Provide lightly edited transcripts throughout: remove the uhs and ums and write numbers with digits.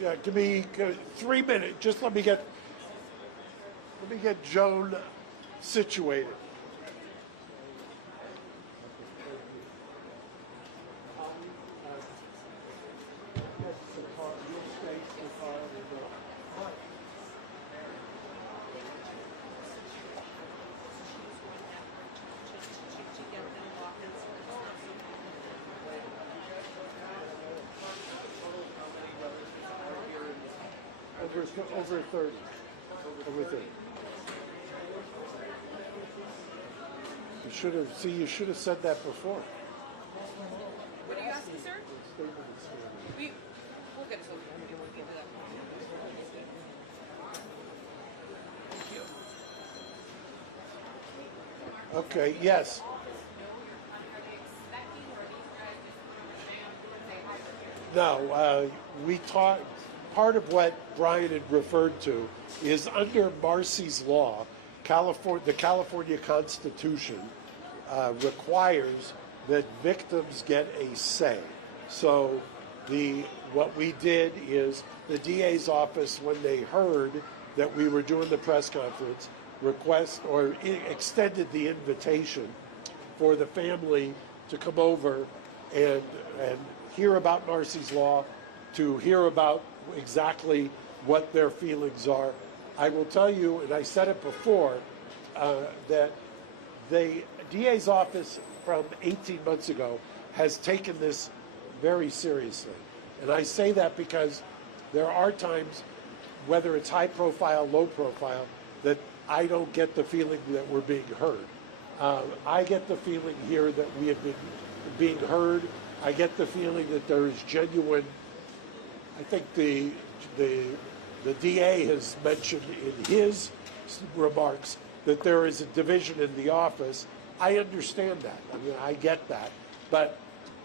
Yeah, give me 3 minutes. Just let me get Joan situated. Over 30. Over 30. You should have said that before. What are you asking, sir? We'll get to that. Okay, yes. No, we taught, part of what Brian had referred to is under Marcy's law, the California Constitution requires that victims get a say. So what we did is the DA's office, when they heard that we were doing the press conference, extended the invitation for the family to come over and hear about Marcy's law, to hear about exactly what their feelings are. I will tell you, and I said it before, that the DA's office from 18 months ago has taken this very seriously. And I say that because there are times, whether it's high profile, low profile, that I don't get the feeling that we're being heard. I get the feeling here that we have been being heard. I get the feeling that there is genuine, I think the DA has mentioned in his remarks that there is a division in the office. I understand that. I mean, I get that. But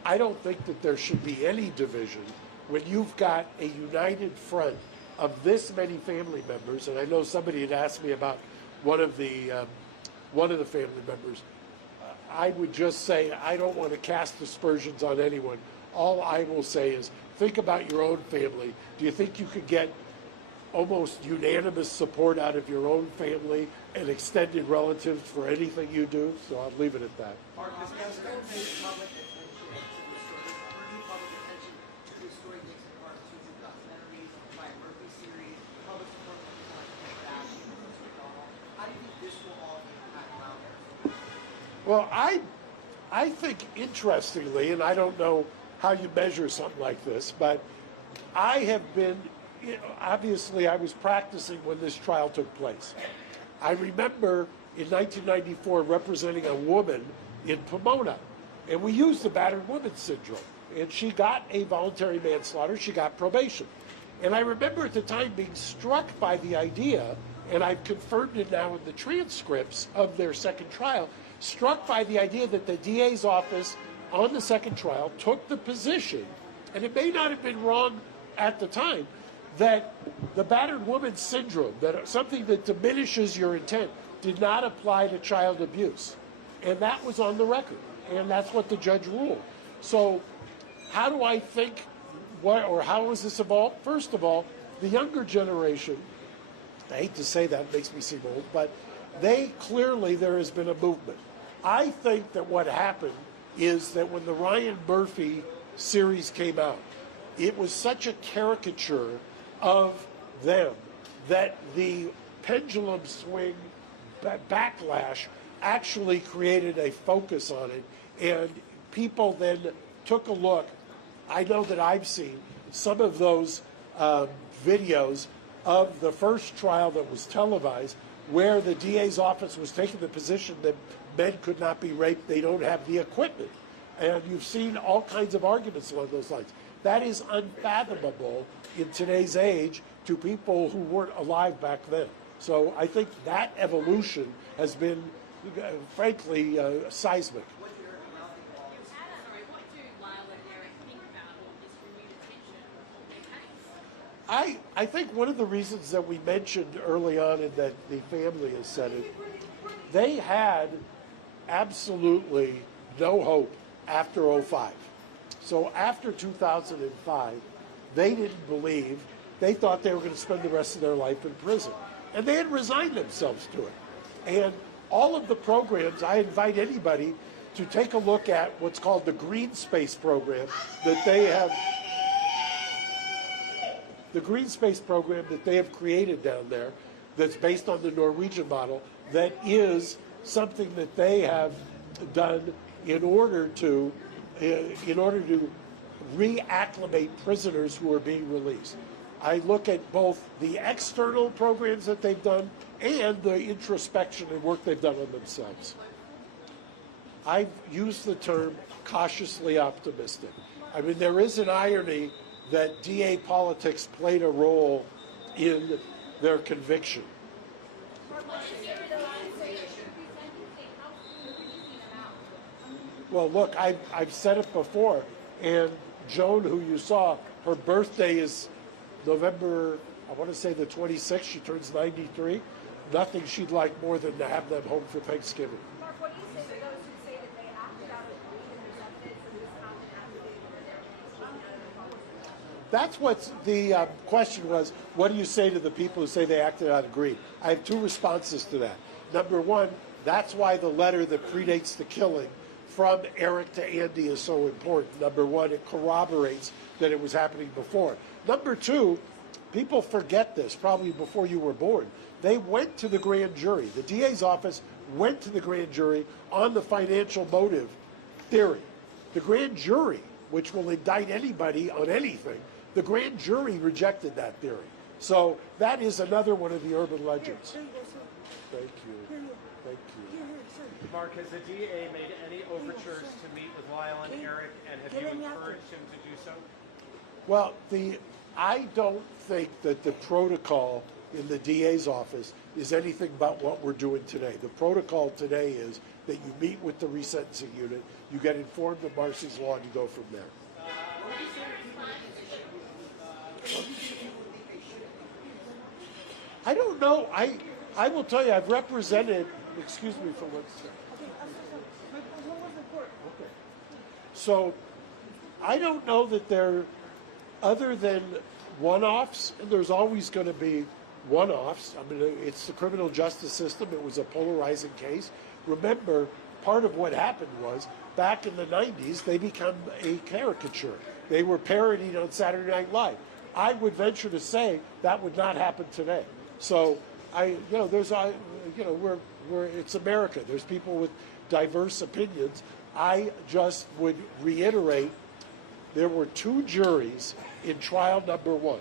I don't think that there should be any division when you've got a united front of this many family members. And I know somebody had asked me about one of the family members. I would just say I don't want to cast aspersions on anyone. All I will say is think about your own family. Do you think you could get almost unanimous support out of your own family and extended relatives for anything you do? So I'll leave it at that. Mark, has Gascón paid public attention to the story? Public attention to the story takes apart to the documentaries, by Murphy series, public support for people like that. How do you think this will all impact around there? Well, I think interestingly, and I don't know how you measure something like this, but I have been, obviously I was practicing when this trial took place. I remember in 1994 representing a woman in Pomona, and we used the battered woman syndrome, and she got a voluntary manslaughter, she got probation. And I remember at the time being struck by the idea, and I've confirmed it now in the transcripts of their second trial, struck by the idea that the DA's office on the second trial took the position, and it may not have been wrong at the time, that the battered woman syndrome, that something that diminishes your intent, did not apply to child abuse. And that was on the record, and that's what the judge ruled. So how do I think, how has this evolved? First of all, the younger generation, I hate to say that, it makes me seem old, but there has been a movement. I think that what happened is that when the Ryan Murphy series came out, it was such a caricature of them that the pendulum swing backlash actually created a focus on it, and people then took a look. I know that I've seen some of those videos of the first trial that was televised, where the DA's office was taking the position that men could not be raped, they don't have the equipment. And you've seen all kinds of arguments along those lines. That is unfathomable in today's age to people who weren't alive back then. So I think that evolution has been, frankly, seismic. I think one of the reasons that we mentioned early on and that the family has said it, they had absolutely no hope after 2005. So after 2005, they didn't believe they thought they were going to spend the rest of their life in prison. And they had resigned themselves to it. And all of the programs, I invite anybody to take a look at what's called the Green Space program that they have. The Green Space program that they have created down there, that's based on the Norwegian model, that is something that they have done in order to reacclimate prisoners who are being released. I look at both the external programs that they've done and the introspection and work they've done on themselves. I've used the term cautiously optimistic. I mean, there is an irony that DA politics played a role in their conviction. Well, look, I've said it before, and Joan, who you saw, her birthday is November, I want to say the 26th, she turns 93. Nothing she'd like more than to have them home for Thanksgiving. Mark, what do you say to those who say that they acted out of greed and there's evidence of this happening? That's what the question was. What do you say to the people who say they acted out of greed? I have two responses to that. Number one, that's why the letter that predates the killing from Erik to Andy is so important. Number one, it corroborates that it was happening before. Number two, people forget this, probably before you were born. They went to the grand jury. The DA's office went to the grand jury on the financial motive theory. The grand jury, which will indict anybody on anything, the grand jury rejected that theory. So that is another one of the urban legends. Thank you. Thank you. Mark, has the DA made any overtures to meet with Lyle and Erik, and have you encouraged him to do so? Well, I don't think that the protocol in the DA's office is anything but what we're doing today. The protocol today is that you meet with the resentencing unit, you get informed of Marcy's law, and you go from there. I don't know. I will tell you, I've represented, excuse me for 1 second. Okay. So I don't know that they're, other than one-offs, and there's always going to be one-offs. I mean, it's the criminal justice system. It was a polarizing case. Remember, part of what happened was, back in the 90s, they become a caricature. They were parodying on Saturday Night Live. I would venture to say that would not happen today. So, it's America. There's people with diverse opinions. I just would reiterate, there were two juries in trial number one,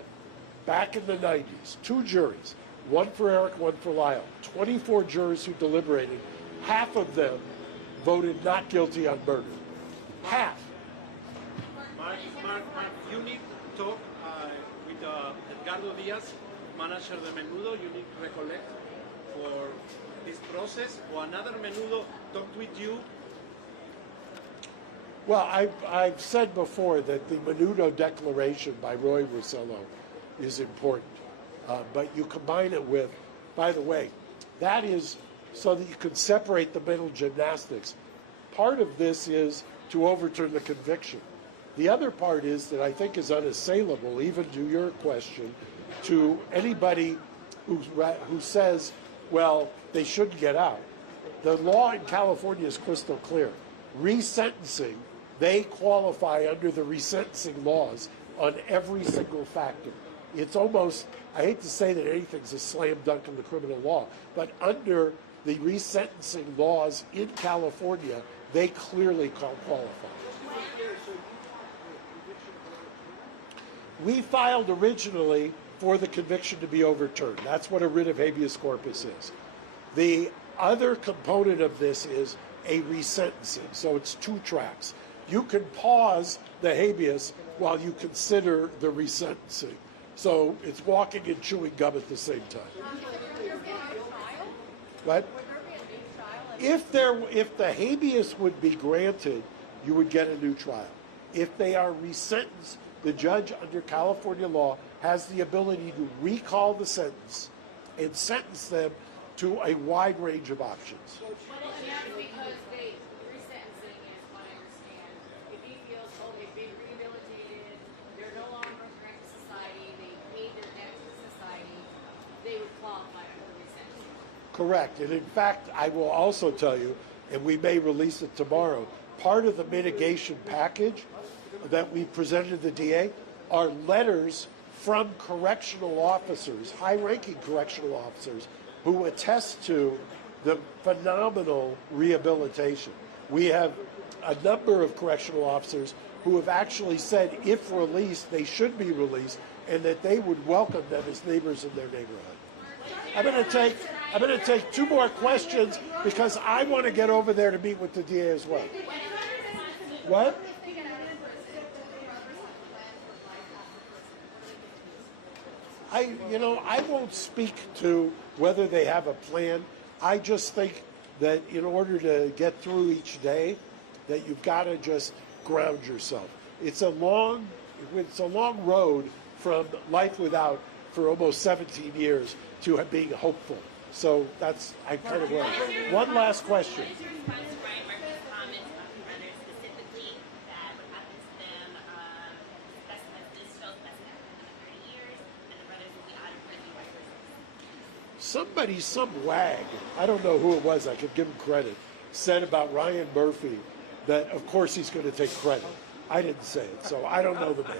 back in the 90s. Two juries, one for Erik, one for Lyle. 24 jurors who deliberated. Half of them voted not guilty on murder. Half. Mark, you need to talk with Edgardo Diaz, manager de Menudo. You need to recollect for this process. Or another Menudo talked with you. Well, I've said before that the Menudo Declaration by Roy Rosello is important. But you combine it with, by the way, that is so that you can separate the mental gymnastics. Part of this is to overturn the conviction. The other part is that I think is unassailable, even to your question, to anybody who says, well, they shouldn't get out. The law in California is crystal clear. Resentencing, they qualify under the resentencing laws on every single factor. It's almost, I hate to say that anything's a slam dunk in the criminal law, but under the resentencing laws in California, they clearly qualify. We filed originally for the conviction to be overturned. That's what a writ of habeas corpus is. The other component of this is a resentencing, so it's two tracks. You can pause the habeas while you consider the resentencing. So it's walking and chewing gum at the same time. But if the habeas would be granted, you would get a new trial. If they are resentenced, the judge under California law has the ability to recall the sentence and sentence them to a wide range of options. But that's because resentencing is what I understand. If he feels, oh, they've been rehabilitated, they're no longer a threat to society, they paid their qualify under rescission. Correct. And in fact, I will also tell you, and we may release it tomorrow, part of the mitigation package that we presented to the DA are letters from correctional officers, high-ranking correctional officers, who attest to the phenomenal rehabilitation. We have a number of correctional officers who have actually said if released, they should be released, and that they would welcome them as neighbors in their neighborhood. I'm going to take two more questions because I want to get over there to meet with the DA as well. What? I won't speak to whether they have a plan. I just think that in order to get through each day, that you've got to just ground yourself. It's a long road from life without for almost 17 years to being hopeful. So that's, I kind of learned. One last question. What is your response to Brian Murphy's comments about the brothers specifically, that what happens to them, best as this shows, best in another 30 years, and the brothers will be out of prison by Christmas? Somebody, some wag, I don't know who it was, I could give him credit, said about Ryan Murphy that of course he's going to take credit. I didn't say it, so I don't know the man.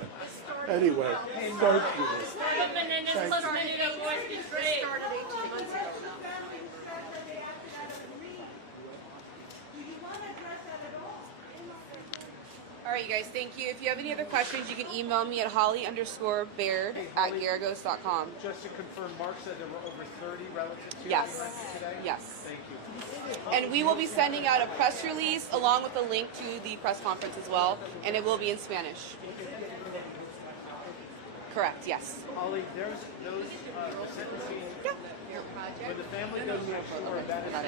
Anyway, thank you. This started 18 months ago. All right, you guys, thank you. If you have any other questions, you can email me at holly_baird@garagos.com. Just to confirm, Mark said there were over 30 relative to Yes. today? Yes. Thank you. And we will be sending out a press release along with a link to the press conference as well, and it will be in Spanish. Correct, yes. Holly, there's those sentencing. When the family goes next door, that is not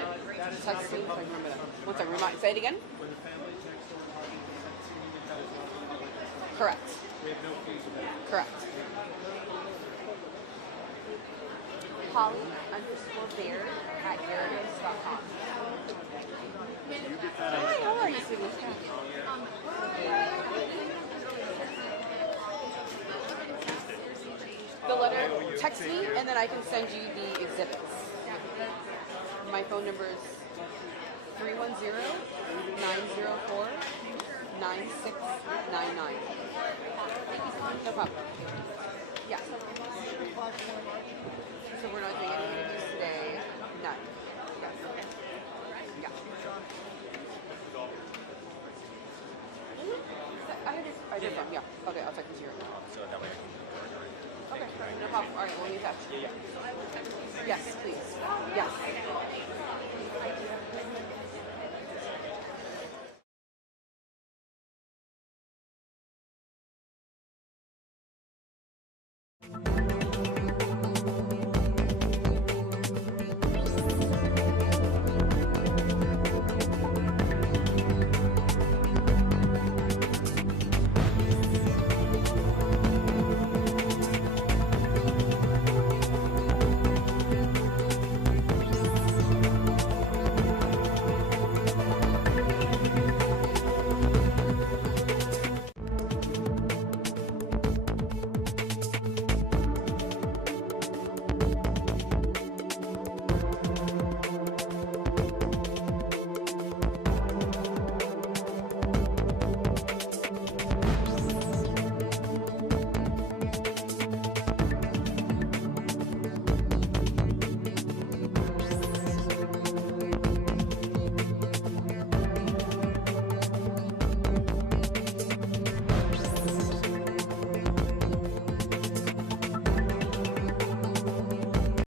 Text the me if I public remember that. consumption. Once I remind, say it again? When the family's next door talking to the sentencing unit, that is not the public consumption. Correct, We have no fees with that. correct. Holly_baird@garagos.com. Hi, how are you, sweetie? The letter, text me, and then I can send you the exhibits. My phone number is 310-904-9699. No problem. Yeah. So we're not doing any interviews today? None. Yes. Yeah. I did from, yeah. Okay, I'll text it to you right now. Okay, no problem. All right, we'll be in touch. Yes, please. Yes.